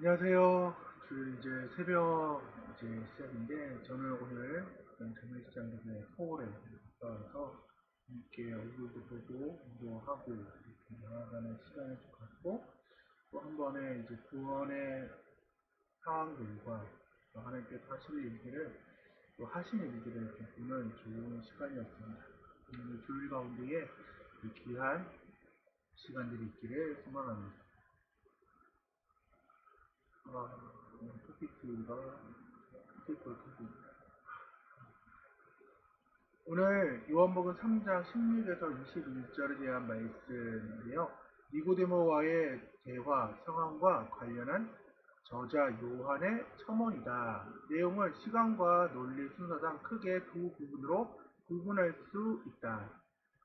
안녕하세요. 이제 새벽 시작인데 저는 오늘 장례식장에 서울에 갔다 와서 함께 얼굴도 보고 운동하고 이렇게 나아가는 시간을 좀 갖고 또 한 번에 이제 구원의 상황들과 또 하나님께서 하실 일들을 또 하시는 일들을 이렇게 보는 좋은 시간이었습니다. 오늘 주일 가운데에 이 귀한 시간들이 있기를 소망합니다. 오늘 토픽가 오늘 요한복음 3장 16에서 21절에 대한 말씀인데요. 니고데모와의 대화 상황과 관련한 저자 요한의 첨언이다. 내용을 시간과 논리 순서상 크게 두 부분으로 구분할 수 있다.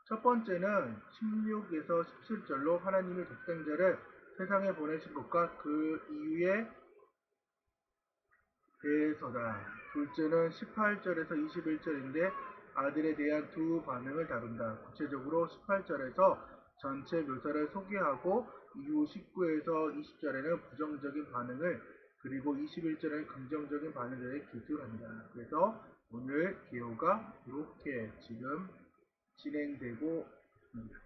첫 번째는 16에서 17절로 하나님의 독생자를 세상에 보내신 것과 그 이유에 대해서다. 둘째는 18절에서 21절인데 아들에 대한 두 반응을 다룬다. 구체적으로 18절에서 전체 묘사를 소개하고 이후 19에서 20절에는 부정적인 반응을 그리고 21절에는 긍정적인 반응을 기술한다. 그래서 오늘 기호가 이렇게 지금 진행되고 있습니다.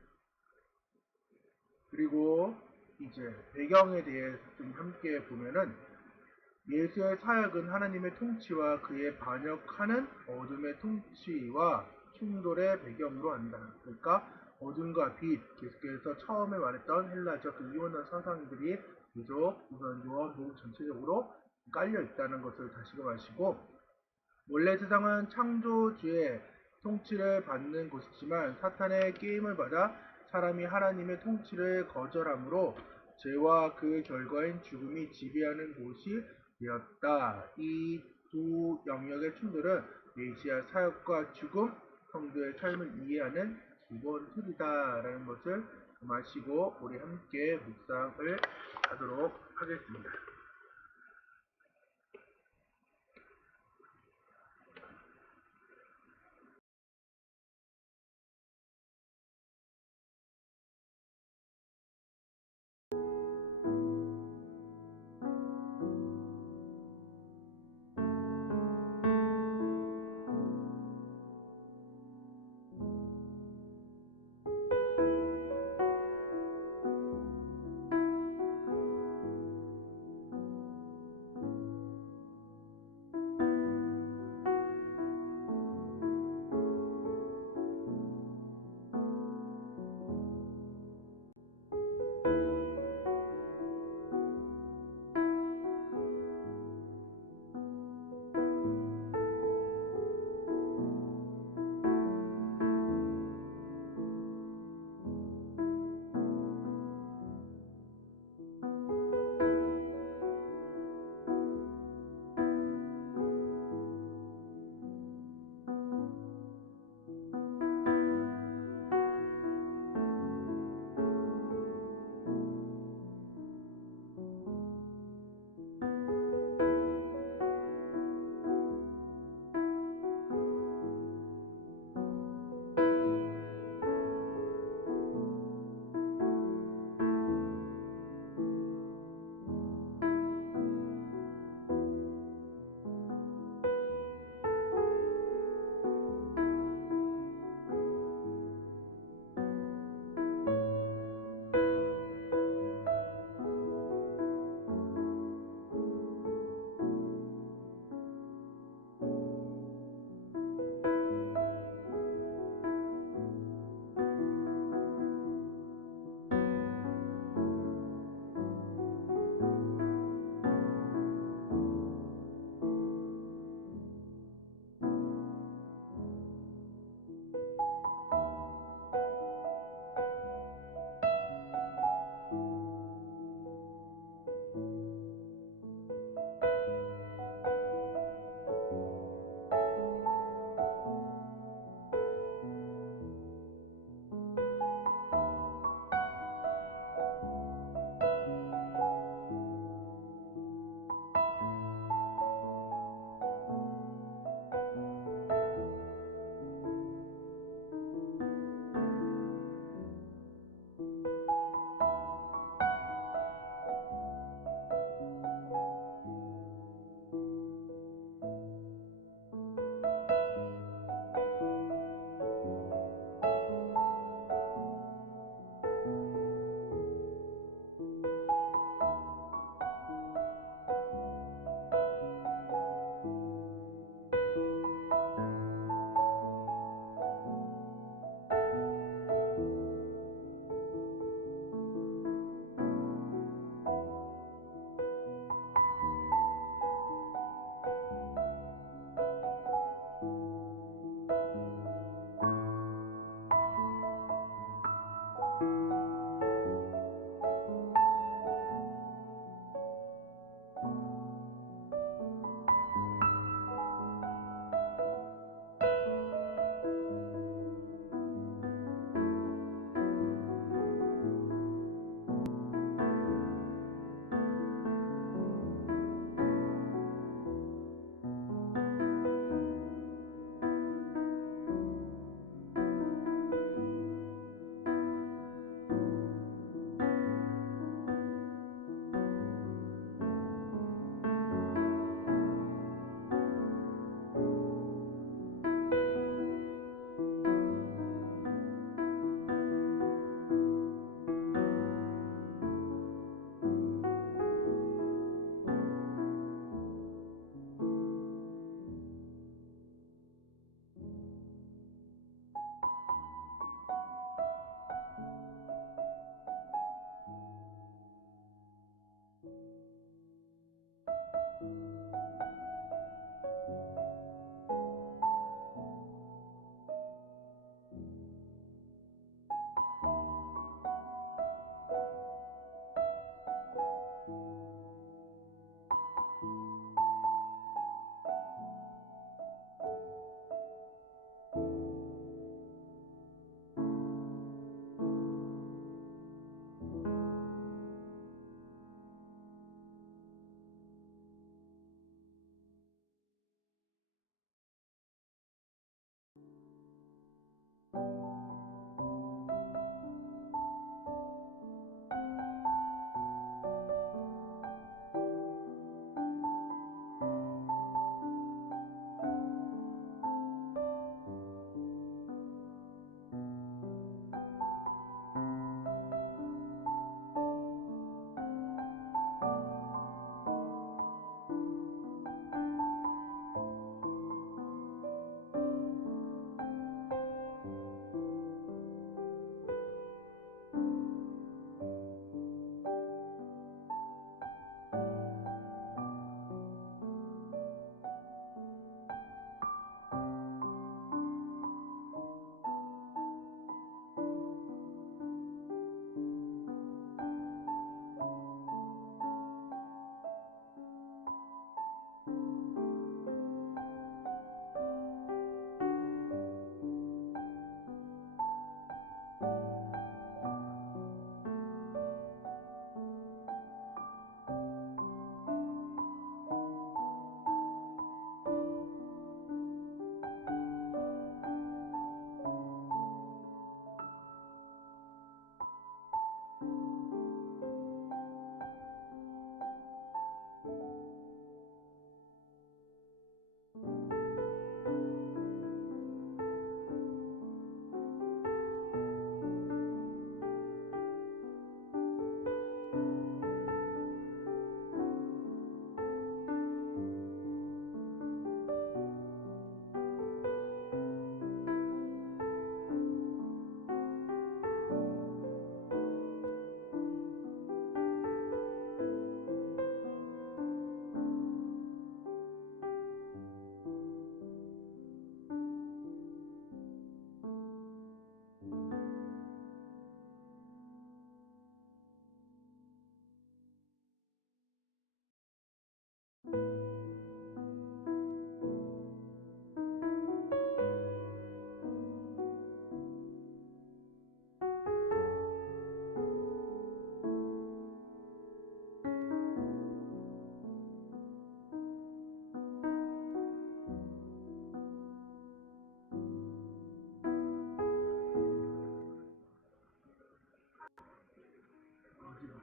그리고 이제 배경에 대해 좀 함께 보면은 예수의 사역은 하나님의 통치와 그에 반역하는 어둠의 통치와 충돌의 배경으로 한다. 그러니까 어둠과 빛, 계속해서 처음에 말했던 헬라적 그 이원한 사상들이 계속 우선 요한복음 전체적으로 깔려 있다는 것을 다시금 아시고, 원래 세상은 창조주의 통치를 받는 곳이지만 사탄의 게임을 받아 사람이 하나님의 통치를 거절함으로 죄와 그 결과인 죽음이 지배하는 곳이 되었다. 이 두 영역의 충돌은 메시아 사역과 죽음, 성도의 삶을 이해하는 기본 틀이다라는 것을 마시고 우리 함께 묵상을 하도록 하겠습니다.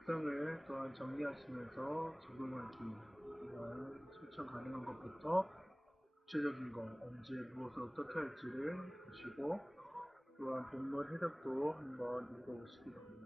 묵상을 또한 정리하시면서 적용하기 또한 실천 가능한 것부터 구체적인 것, 언제 무엇을 어떻게 할지를 보시고 또한 본문 해석도 한번 읽어보시기 바랍니다.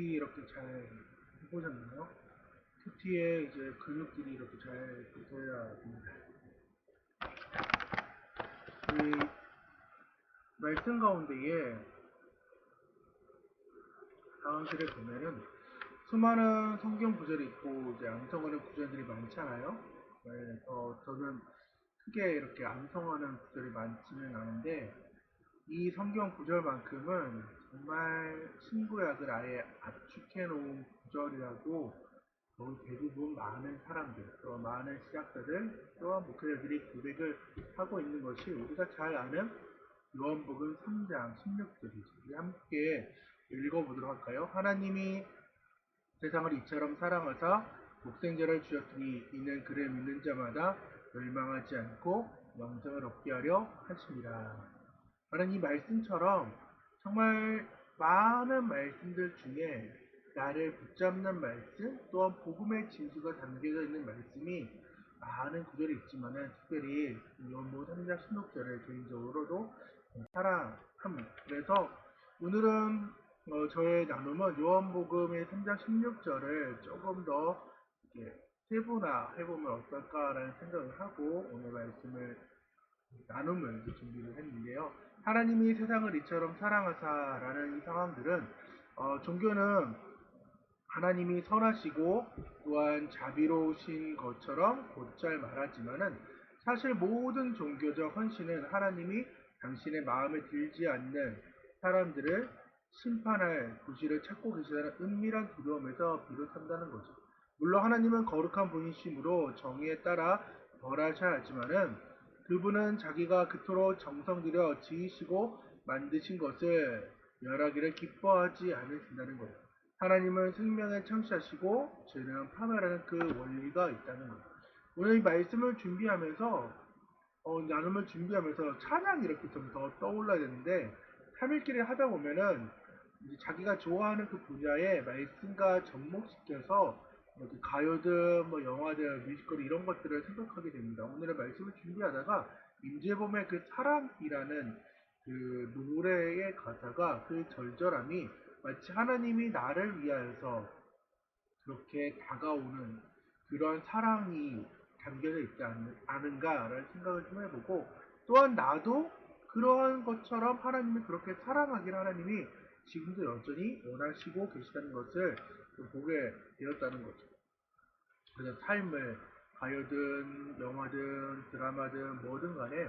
큐티 이렇게 잘 해보셨나요? 큐티에 이제 근육들이 이렇게 잘 붙어야 됩니다. 이 말씀 가운데에 상황실에 보면은 수많은 성경 구절이 있고 이제 암송하는 구절들이 많잖아요. 그래서 저는 크게 이렇게 암송하는 구절이 많지는 않은데 이 성경 구절만큼은 정말 신구약을 아예 압축해 놓은 구절이라고 거의 대부분 많은 사람들, 또 많은 신학자들, 또한 목회자들이 고백을 하고 있는 것이 우리가 잘 아는 요한복음 3장 16절이죠. 우리 함께 읽어보도록 할까요? 하나님이 세상을 이처럼 사랑하사 독생자를 주셨으니 이는 그를 믿는 자마다 멸망하지 않고 영생을 얻게 하려 하십니다. 라는 이 말씀처럼 정말 많은 말씀들 중에 나를 붙잡는 말씀 또한 복음의 진수가 담겨져 있는 말씀이 많은 구절이 있지만은 특별히 요한복음 3장 16절을 개인적으로도 사랑합니다. 그래서 오늘은 저의 나눔은 요한복음의 3장 16절을 조금 더 이렇게 세분화해보면 어떨까라는 생각을 하고 오늘 말씀을 나눔을 준비를 했는데요. 하나님이 세상을 이처럼 사랑하사라는 이 상황들은 종교는 하나님이 선하시고 또한 자비로우신 것처럼 곧잘 말하지만은 사실 모든 종교적 헌신은 하나님이 당신의 마음에 들지 않는 사람들을 심판할 구실을 찾고 계시다는 은밀한 두려움에서 비롯한다는 거죠. 물론 하나님은 거룩한 분이시므로 정의에 따라 벌하셔야 하지만은 그분은 자기가 그토록 정성 들여 지으시고 만드신 것을 멸하기를 기뻐하지 않으신다는 거예요. 하나님은 생명을 창시하시고 죄는 파멸하는 그 원리가 있다는 거예요. 오늘 이 말씀을 준비하면서 나눔을 준비하면서 찬양이 이렇게 좀 더 떠올라야 되는데 3일길을 하다 보면은 이제 자기가 좋아하는 그 분야의 말씀과 접목시켜서 가요든 뭐 영화든 뮤지컬 이런 것들을 생각하게 됩니다. 오늘의 말씀을 준비하다가 임재범의 그 사랑이라는 그 노래의 가사가 그 절절함이 마치 하나님이 나를 위하여서 그렇게 다가오는 그런 사랑이 담겨져 있지 않은가라는 생각을 좀 해보고 또한 나도 그러한 것처럼 하나님이 그렇게 사랑하기를 하나님이 지금도 여전히 원하시고 계시다는 것을 좀 보게 되었다는 거죠. 그래서 삶을 가요든 영화든 드라마든 뭐든 간에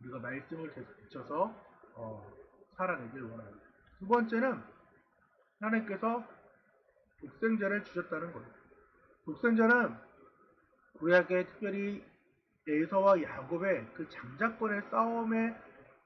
우리가 말씀을 계속 붙여서 살아내길 원합니다. 두 번째는 하나님께서 독생자를 주셨다는 거예요. 독생자는 구약에 특별히 에서와 야곱의 그 장자권의 싸움에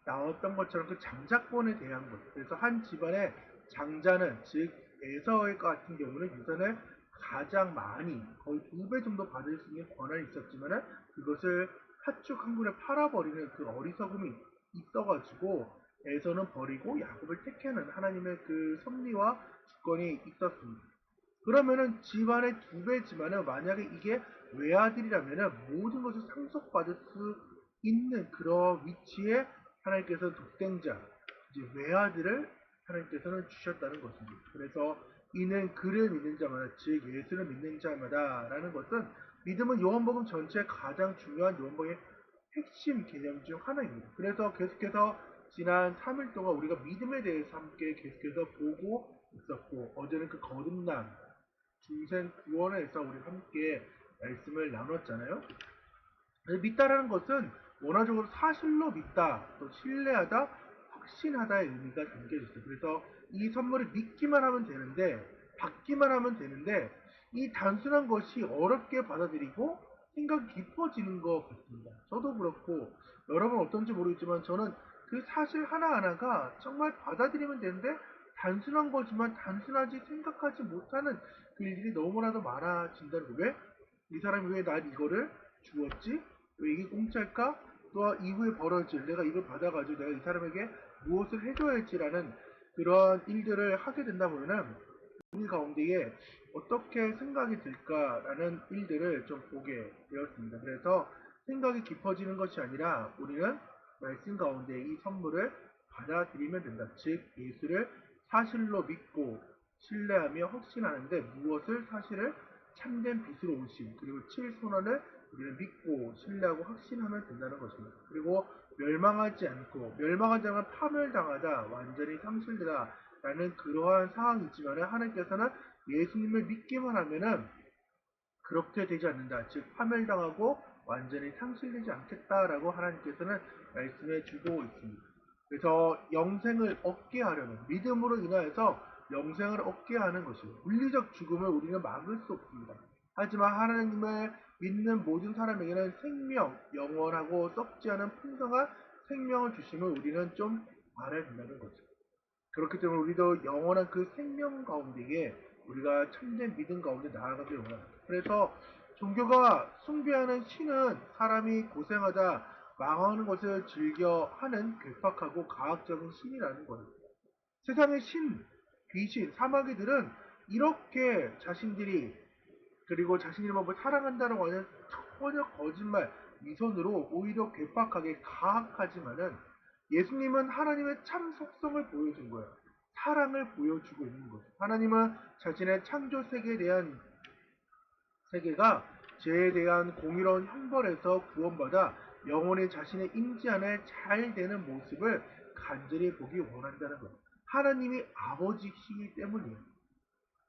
나왔던 것처럼 그 장자권에 대한 것. 그래서 한 집안의 장자는 즉 에서의 같은 경우는 유산을 가장 많이 거의 2배 정도 받을 수 있는 권한이 있었지만은 그것을 하축 한 군에 팔아버리는 그 어리석음이 있어가지고 에서는 버리고 야곱을 택하는 하나님의 그 섭리와 주권이 있었습니다. 그러면은 집안의 2배지만은 만약에 이게 외아들이라면은 모든 것을 상속받을 수 있는 그런 위치에 하나님께서 독생자, 이제 외아들을 하나님께서는 주셨다는 것입니다. 그래서 이는 그를 믿는 자마다, 즉 예수를 믿는 자마다라는 것은 믿음은 요한복음 전체의 가장 중요한 요한복음의 핵심 개념 중 하나입니다. 그래서 계속해서 지난 3일 동안 우리가 믿음에 대해서 함께 계속해서 보고 있었고 어제는 그 거듭남 중생 구원에서 우리 함께 말씀을 나눴잖아요. 믿다라는 것은 원어적으로 사실로 믿다, 또 신뢰하다, 확신하다의 의미가 담겨져 있어요. 그래서 이 선물을 믿기만 하면 되는데, 받기만 하면 되는데, 이 단순한 것이 어렵게 받아들이고 생각이 깊어지는 것 같습니다. 저도 그렇고 여러분 어떤지 모르겠지만 저는 그 사실 하나하나가 정말 받아들이면 되는데 단순한 거지만 단순하지 생각하지 못하는 그 일들이 너무나도 많아진다는 거. 왜? 이 사람이 왜 난 이거를 주었지? 왜 이게 공짜일까? 또 이후에 벌어질 내가 이걸 받아가지고 내가 이 사람에게 무엇을 해줘야지라는 그런 일들을 하게 된다 보면은 우리 가운데에 어떻게 생각이 들까라는 일들을 좀 보게 되었습니다. 그래서 생각이 깊어지는 것이 아니라 우리는 말씀 가운데 이 선물을 받아들이면 된다. 즉 예수를 사실로 믿고 신뢰하며 확신하는데 무엇을 사실을 참된 빛으로 오신 그리고 칠 선언을 우리는 믿고 신뢰하고 확신하면 된다는 것입니다. 그리고 멸망하지 않고 멸망하지 않으면 파멸당하다 완전히 상실되다 라는 그러한 상황이지만 하나님께서는 예수님을 믿기만 하면은 그렇게 되지 않는다. 즉 파멸당하고 완전히 상실되지 않겠다라고 하나님께서는 말씀해 주고 있습니다. 그래서 영생을 얻게 하려는 믿음으로 인하여서 영생을 얻게 하는 것이고 물리적 죽음을 우리는 막을 수 없습니다. 하지만 하나님을 믿는 모든 사람에게는 생명, 영원하고 썩지 않은 풍성한 생명을 주심을 우리는 좀 알아야 된다는 거죠. 그렇기 때문에 우리도 영원한 그 생명 가운데에 우리가 참된 믿음 가운데 나아가길 원합니다. 그래서 종교가 숭배하는 신은 사람이 고생하다 망하는 것을 즐겨 하는 괴팍하고 과학적인 신이라는 거예요. 세상의 신, 귀신, 사마귀들은 이렇게 자신들이 그리고 자신이 뭐 사랑한다라고 하는 전혀 거짓말, 위선으로 오히려 괴팍하게 가학하지만은 예수님은 하나님의 참 속성을 보여준 거예요. 사랑을 보여주고 있는 거죠. 하나님은 자신의 창조 세계에 대한 세계가 죄에 대한 공의로운 형벌에서 구원받아 영원히 자신의 임재 안에 잘 되는 모습을 간절히 보기 원한다는 거예요. 하나님이 아버지시기 때문이에요.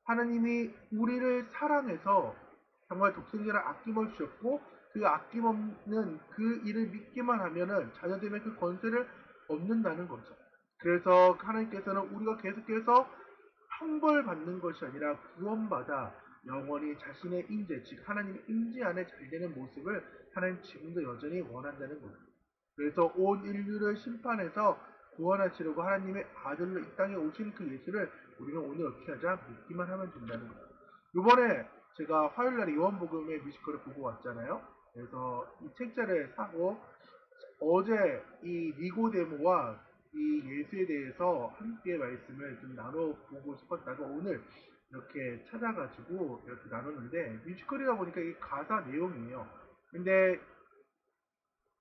하나님이 우리를 사랑해서 정말 독생자를 아낌없이 주셨고 그 아낌없는 그 일을 믿기만 하면은 자녀됨의 그 권세를 얻는다는 거죠. 그래서 하나님께서는 우리가 계속해서 형벌받는 것이 아니라 구원받아 영원히 자신의 임재, 즉 하나님의 임재 안에 잘 되는 모습을 하나님 지금도 여전히 원한다는 거예요. 그래서 온 인류를 심판해서 구원하시려고 하나님의 아들로 이 땅에 오신 그 예수를 우리는 오늘 어떻게 하자? 믿기만 하면 된다는 거예요. 이번에 제가 화요일날에 요한복음의 뮤지컬을 보고 왔잖아요. 그래서 이 책자를 사고 어제 이 니고데모와 이 예수에 대해서 함께 말씀을 좀 나눠보고 싶었다가 오늘 이렇게 찾아가지고 이렇게 나눴는데 뮤지컬이다 보니까 이게 가사 내용이에요. 근데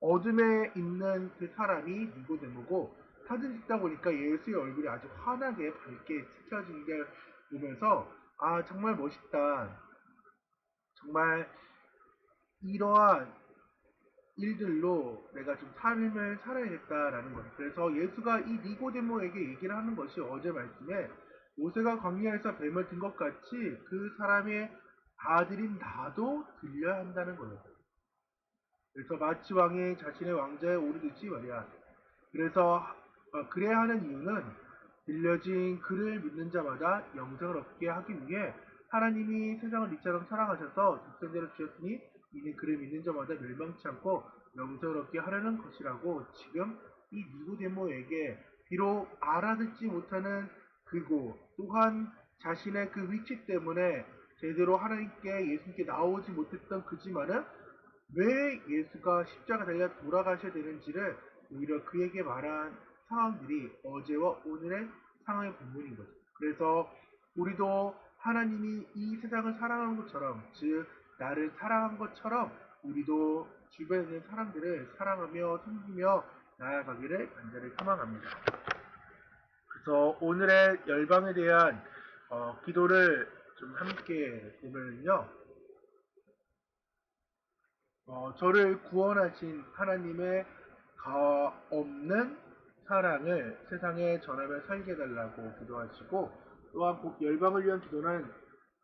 어둠에 있는 그 사람이 니고데모고 사진 찍다 보니까 예수의 얼굴이 아주 환하게 밝게 찍혀진 걸 보면서 아 정말 멋있다. 정말 이러한 일들로 내가 좀 삶을 살아야겠다라는 거예요. 그래서 예수가 이 니고데모에게 얘기를 하는 것이 어제 말씀에 모세가 광야에서 뱀을 든 것 같이 그 사람의 아들인 나도 들려야 한다는 거예요. 그래서 마치 왕이 자신의 왕자에 오르듯이 말이야. 그래서 그래야 하는 이유는 들려진 그를 믿는 자마다 영생을 얻게 하기 위해 하나님이 세상을 이처럼 사랑하셔서 독생자를 주셨으니 이는 그를 믿는 자마다 멸망치 않고 영생을 얻게 하려는 것이라고 지금 이 니고데모에게 비록 알아듣지 못하는 그곳 또한 자신의 그 위치 때문에 제대로 하나님께 예수님께 나오지 못했던 그지만은 왜 예수가 십자가 달려 돌아가셔야 되는지를 오히려 그에게 말한 상황들이 어제와 오늘의 상황의 본문인 거죠. 그래서 우리도 하나님이 이 세상을 사랑하는 것처럼, 즉 나를 사랑한 것처럼 우리도 주변에 있는 사람들을 사랑하며 섬기며 나아가기를 간절히 소망합니다. 그래서 오늘의 열방에 대한 기도를 좀 함께 보면요. 저를 구원하신 하나님의 없는 사랑을 세상에 전하며 살게 해달라고 기도하시고 또한 열방을 위한 기도는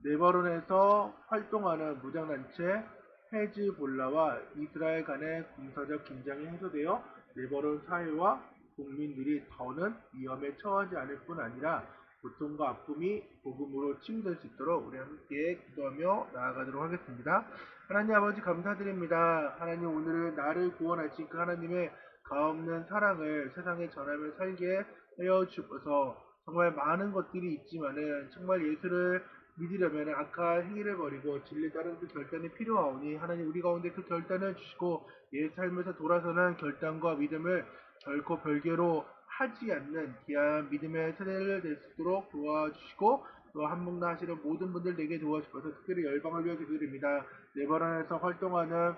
레바논에서 활동하는 무장단체 헤즈볼라와 이스라엘 간의 군사적 긴장이 해소되어 레바논 사회와 국민들이 더는 위험에 처하지 않을 뿐 아니라 고통과 아픔이 복음으로 치유될 수 있도록 우리 함께 기도하며 나아가도록 하겠습니다. 하나님 아버지 감사드립니다. 하나님 오늘은 나를 구원하신 그 하나님의 가없는 사랑을 세상에 전하며 살게 하여 주셔서 정말 많은 것들이 있지만은 정말 예수를 믿으려면 악한 행위를 버리고 진리 따르는 그 결단이 필요하오니 하나님 우리 가운데 그 결단을 주시고 예수 삶에서 돌아서는 결단과 믿음을 결코 별개로 하지 않는 귀한 믿음의 세대를 될 수 있도록 도와주시고 또 한목나 하시는 모든 분들에게 도와주셔서 특별히 열방을 위해 기도드립니다. 레바논에서 활동하는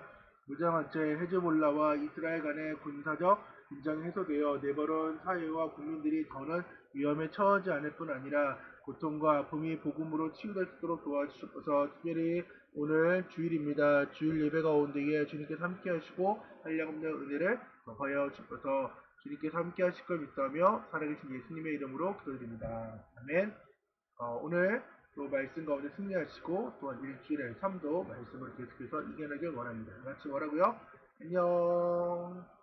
무장단체 헤즈볼라와 이스라엘 간의 군사적 긴장이 해소되어 레바논 사회와 국민들이 더는 위험에 처하지 않을 뿐 아니라 고통과 아픔이 복음으로 치유될 수 있도록 도와주셔서 특별히 오늘 주일입니다. 주일 예배가 온데에 주님께서 함께 하시고 한량없는 은혜를 더하여 주셔서 주님께서 함께 하실 걸 믿다며 살아계신 예수님의 이름으로 기도드립니다. 아멘. 오늘 또 말씀 가운데 승리하시고 또한 일주일의 삶도 말씀을 계속해서 이겨내길 원합니다. 같이 뭐라고요? 안녕.